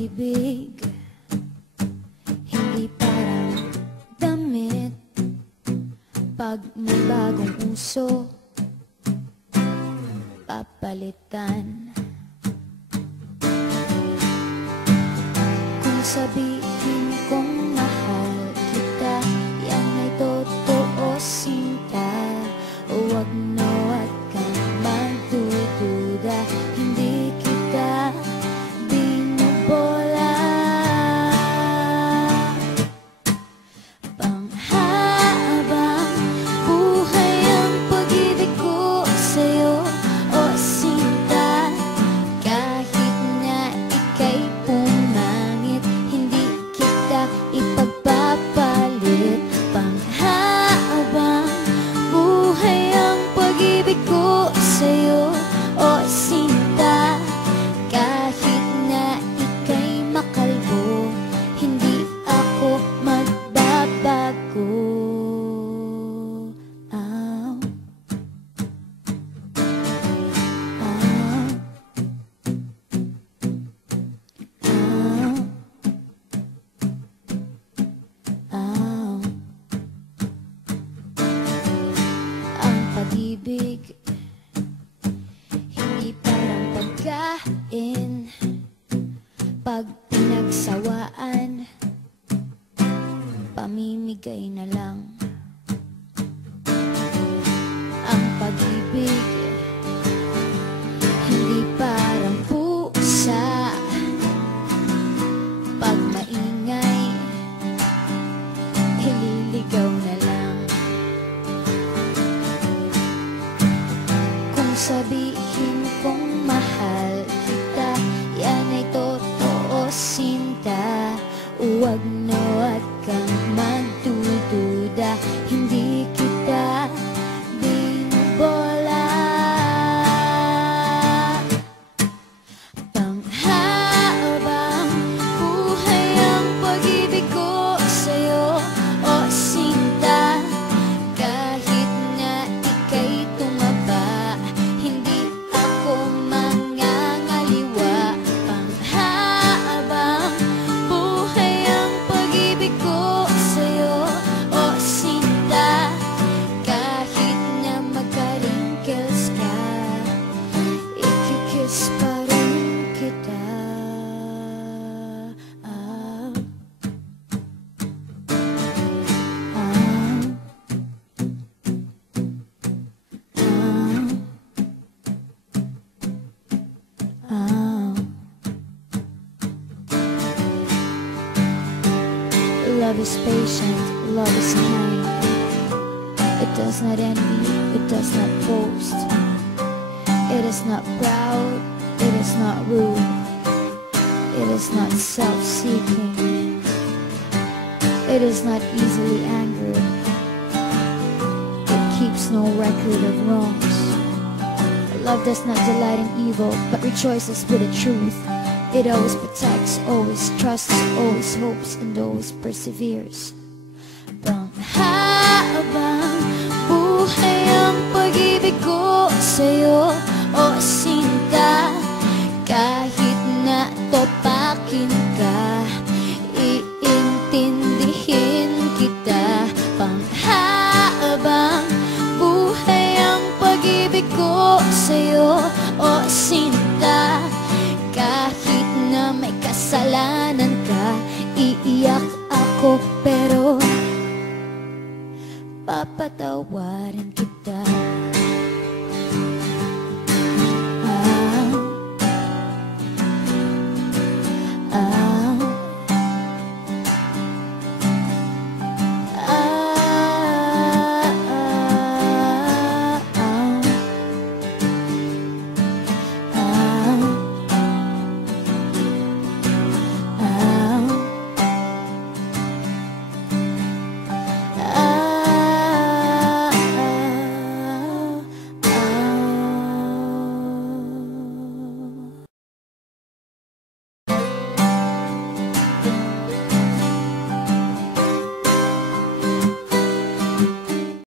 pag-ibig hindi parang damit. Pag may bagong uso, papalitan. Kung sabihin kong mahal kita, yan ay totoo, sinta. Huwag na huwag kang magdududa, hindi kita binubola. Panghabang buhay ang pag-ibig ko sa'yo, o sinta. Kahit na ika'y pumangit, hindi kita ipagpapalit. Panghabang buhay ang pag-ibig ko sa'yo, o sinta. Kahit na ika'y makalbo, hindi ako magbabago. Ow. Ow. Ow. Ow. Ang pag-ibig hindi parang pagkain. Pag pinagsawaan, pamimigay na lang. Ang pag-ibig hindi parang pusa. Pag maingay, ililigaw na lang. Kung sabihin kong mahal kita, yan ay totoo, sinta. Huwag na huwag kang magdududa, hindi kita binubola. Panghabang buhay ang pag-ibig ko sa'yo, o sinta. Kahit na ika'y tumaba, hindi ako mangangaliwa. Panghabang buhay ang pag-ibig ko sa'yo, o sinta. Kahit na magka-wrinkles ka, ikikiss pa rin kita. Ah. Ah. Ah. Love is patient, love is kind. It does not envy, it does not boast. It is not proud, it is not rude. It is not self-seeking. It is not easily angered. It keeps no record of wrongs. Love does not delight in evil, but rejoices with the truth. It always protects, always trusts, always hopes, and always perseveres. Panghabang buhay ang pag-ibig ko sa'yo, o sinta.